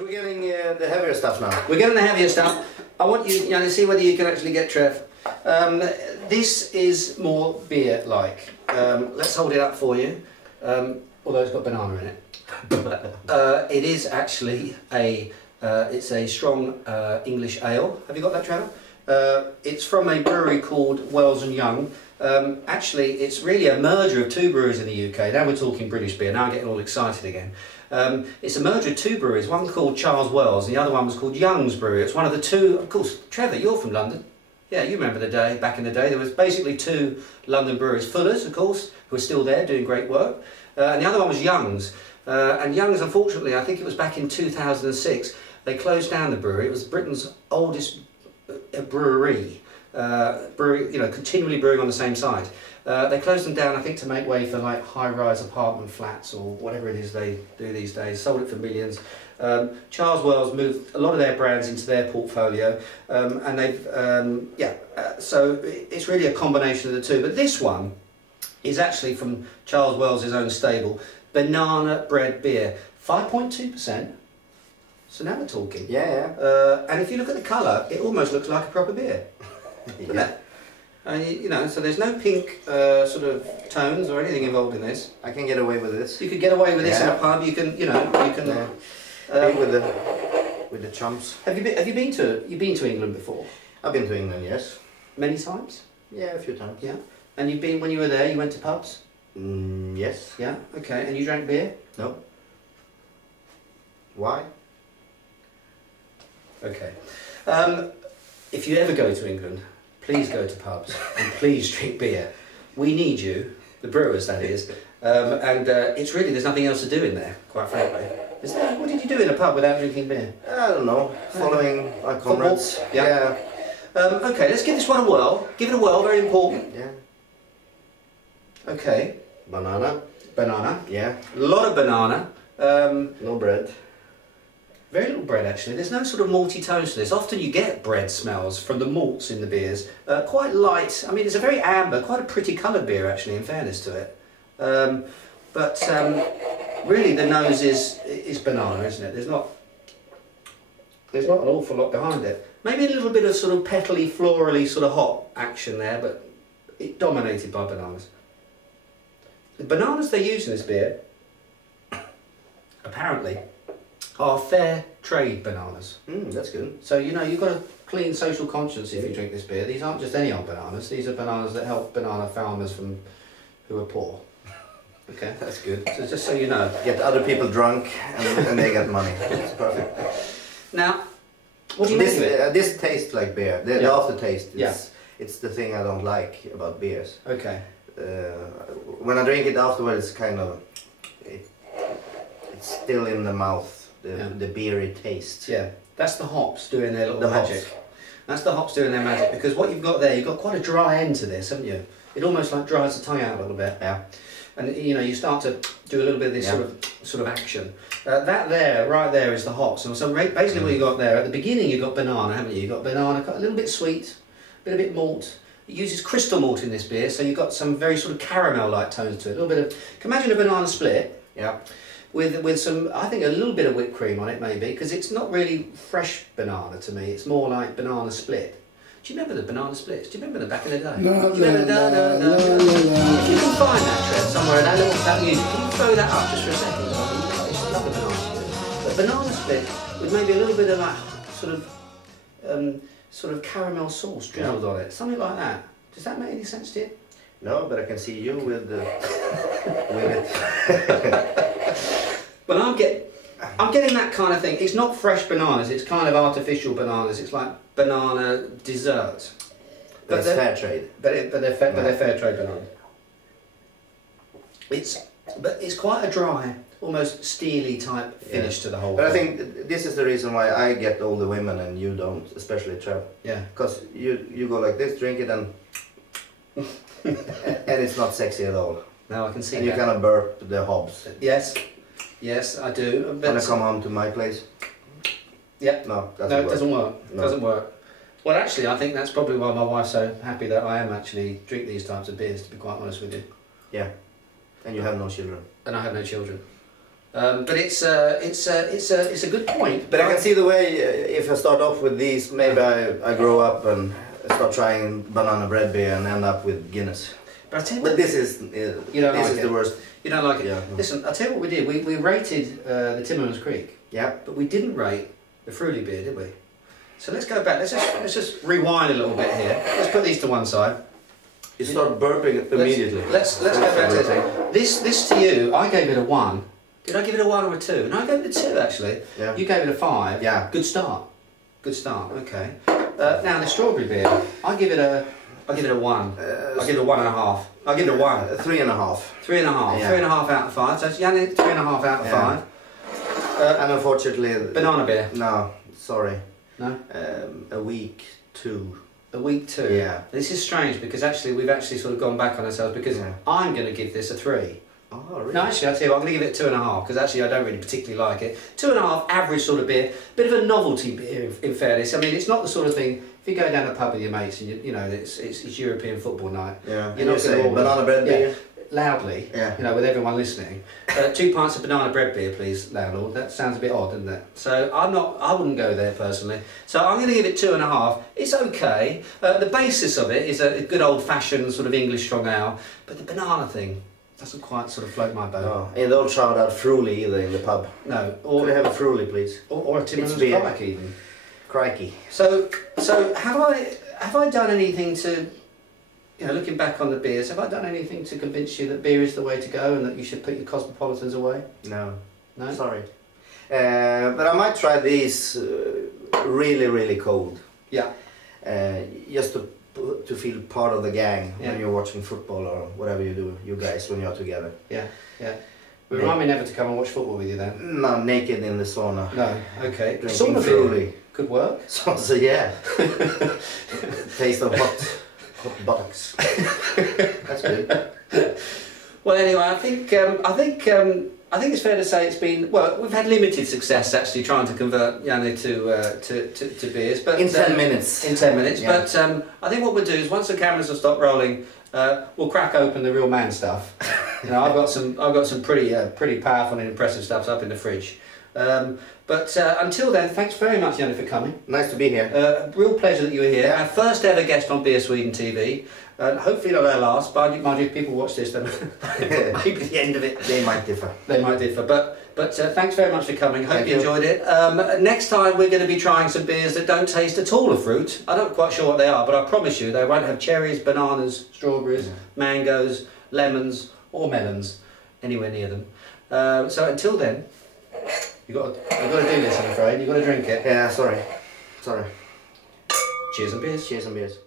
We're getting the heavier stuff now. We're getting the heavier stuff. I want you, to see whether you can actually get Trev. This is more beer-like. Let's hold it up for you. Although it's got banana in it. It is actually it's a strong English ale. Have you got that, Trevor? It's from a brewery called Wells and Young. Actually, it's really a merger of two breweries in the UK. Now we're talking British beer. Now I'm getting all excited again. It's a merger of two breweries. One called Charles Wells, and the other one was called Young's Brewery. It's one of the two. Of course, Trevor, you're from London. Yeah, you remember the day back in the day. There was basically two London breweries. Fuller's, of course, who are still there doing great work, and the other one was Young's. And Young's, unfortunately, I think it was back in 2006. They closed down the brewery. It was Britain's oldest brewery, continually brewing on the same site. They closed them down, I think, to make way for like high-rise apartment flats or whatever it is they do these days. Sold it for millions. Charles Wells moved a lot of their brands into their portfolio, and they've so it's really a combination of the two. But this one is actually from Charles Wells' own stable, banana bread beer, 5.2%. So now we're talking. Yeah. And if you look at the colour, it almost looks like a proper beer. Yeah. And so there's no pink sort of tones or anything involved in this. I can get away with this. You could get away with this in a pub. You can, with the chumps. Have you been to England before? I've been to England, yes. Many times? Yeah, a few times. Yeah. And you've been, when you were there, you went to pubs? Yes. Yeah. Okay. And you drank beer? No. Why? Okay. If you ever go to England, please go to pubs and please drink beer. We need you, the brewers that is, and it's really, there's nothing else to do in there, quite frankly. What did you do in a pub without drinking beer? I don't know, following my comrades. Yeah. Okay, let's give this one a whirl. Give it a whirl, very important. Yeah. Okay. Banana. Banana. Yeah. A lot of banana. No bread. Very little bread, actually. There's no sort of malty tones to this. Often you get bread smells from the malts in the beers. Quite light. I mean, it's a very amber, quite a pretty coloured beer, actually, in fairness to it. Really, the nose is banana, isn't it? There's not an awful lot behind it. Maybe a little bit of sort of petally, florally sort of hop action there, but it's dominated by bananas. The bananas they use in this beer, apparently, are fair trade bananas. That's good. So, you've got a clean social conscience if you drink this beer. These aren't just any old bananas. These are bananas that help banana farmers who are poor. Okay, that's good. So just so you know. Get other people drunk and they get money. It's perfect. Now, what do you make of it? This tastes like beer. The aftertaste it's the thing I don't like about beers. Okay. When I drink it afterwards, it's still in the mouth. The beery taste. Yeah, that's the hops doing their little magic. That's the hops doing their magic, because what you've got there, you've got quite a dry end to this, haven't you? It almost like dries the tongue out a little bit. Yeah. And you start to do a little bit of this sort of action. That there, right there, is the hops. And so basically what you got there, at the beginning you've got banana, haven't you? You've got banana, a little bit sweet, a bit malt. It uses crystal malt in this beer, so you've got some very sort of caramel-like tones to it. A little bit of, can you imagine a banana split? Yeah. With some, I think, a little bit of whipped cream on it, maybe, because it's not really fresh banana to me. It's more like banana split. Do you remember the banana splits? Do you remember them back in the day? No. If you can find that, Trev, somewhere, that music, can you throw that up just for a second? I love the banana split. But banana split with maybe a little bit of that sort of caramel sauce drizzled on it, something like that. Does that make any sense to you? No, but I can see you with it. But I'm getting that kind of thing. It's not fresh bananas, it's kind of artificial bananas. It's like banana dessert. But it's fair trade. But they're fair trade bananas. It's quite a dry, almost steely type finish to the whole thing. But I thing. think this is the reason why I get all the women and you don't, especially Trev. Yeah. Because you go like this, drink it and it's not sexy at all. No, I can see and that. You kind of burp the hobs. Yes, I do. When I come home to my place? Yeah. No, it doesn't work. No. Doesn't work. Well, actually, I think that's probably why my wife's so happy that I am actually drink these types of beers, to be quite honest with you. Yeah. And you have no children. And I have no children. But it's a good point. But I can see the way, if I start off with these, maybe I grow up and start trying banana bread beer and end up with Guinness. But I tell you what, But this is the worst. You don't like it? Yeah. Listen, I'll tell you what we did. We rated the Timmerman's Creek. Yeah. But we didn't rate the Fruity beer, did we? So let's go back. Let's just rewind a little bit here. Let's put these to one side. You start burping immediately. Let's go back to this. This to you, I gave it a 1. Did I give it a 1 or a 2? No, I gave it a 2 actually. Yeah. You gave it a 5. Yeah. Good start. Good start. Okay. Now the strawberry beer, I give it a 1. I give it a 1.5. I give it a 1. 3.5. 3.5. Yeah. 3.5 out of 5. So it's Jan, 3.5 out of 5. And unfortunately, Banana beer. No, sorry. No. A week 2. A week 2. Yeah. This is strange because actually we've actually sort of gone back on ourselves because I'm going to give this a 3. Oh, really? No, actually, I'll tell you what, I'm going to give it 2.5 because actually I don't really particularly like it. 2.5, average sort of beer, bit of a novelty beer in fairness. I mean, it's not the sort of thing, if you go down the pub with your mates and you know, it's European football night. Yeah. You're not going to banana bread beer? Loudly, you know, with everyone listening. 2 pints of banana bread beer, please, landlord. That sounds a bit odd, doesn't it? So I wouldn't go there personally. So I'm going to give it 2.5. It's okay. The basis of it is a good old-fashioned sort of English strong ale, but the banana thing doesn't quite sort of float my boat. No, and don't shout out Fruity either in the pub. No. Could I have a Fruity, please? Or a Timmerman's Crike even. Crikey. So have I done anything to, you know, looking back on the beers, have I done anything to convince you that beer is the way to go and that you should put your cosmopolitans away? No. No? Sorry. But I might try these really, really cold. Yeah. Just to feel part of the gang Yeah. when you're watching football or whatever you do, you guys, when you're together. Yeah, yeah. Remind me never to come and watch football with you then. No, naked in the sauna. No, okay. Drinking Sauna beer Fruity. could work. So yeah. Taste of hot buttocks. That's good. Well, anyway, I think it's fair to say it's been, well, we've had limited success actually trying to convert Janne to beers, but in 10 minutes. In 10 minutes, yeah. But I think what we'll do is once the cameras have stopped rolling, we'll crack open the real man stuff. You know, I've got some pretty powerful and impressive stuff up in the fridge. But until then, thanks very much, Janne, for coming. Nice to be here. Real pleasure that you were here. Our first ever guest on Beer Sweden TV. Hopefully not our last, but mind you, if people watch this, then maybe the end of it. They might differ. They might differ. But thanks very much for coming. Hope you enjoyed it. Next time we're going to be trying some beers that don't taste at all of fruit. I'm not quite sure what they are, but I promise you they won't have cherries, bananas, strawberries, mangoes, lemons or melons anywhere near them. So until then, you've got to do this, I'm afraid. You've got to drink it. Yeah, sorry. Cheers and beers. Cheers and beers.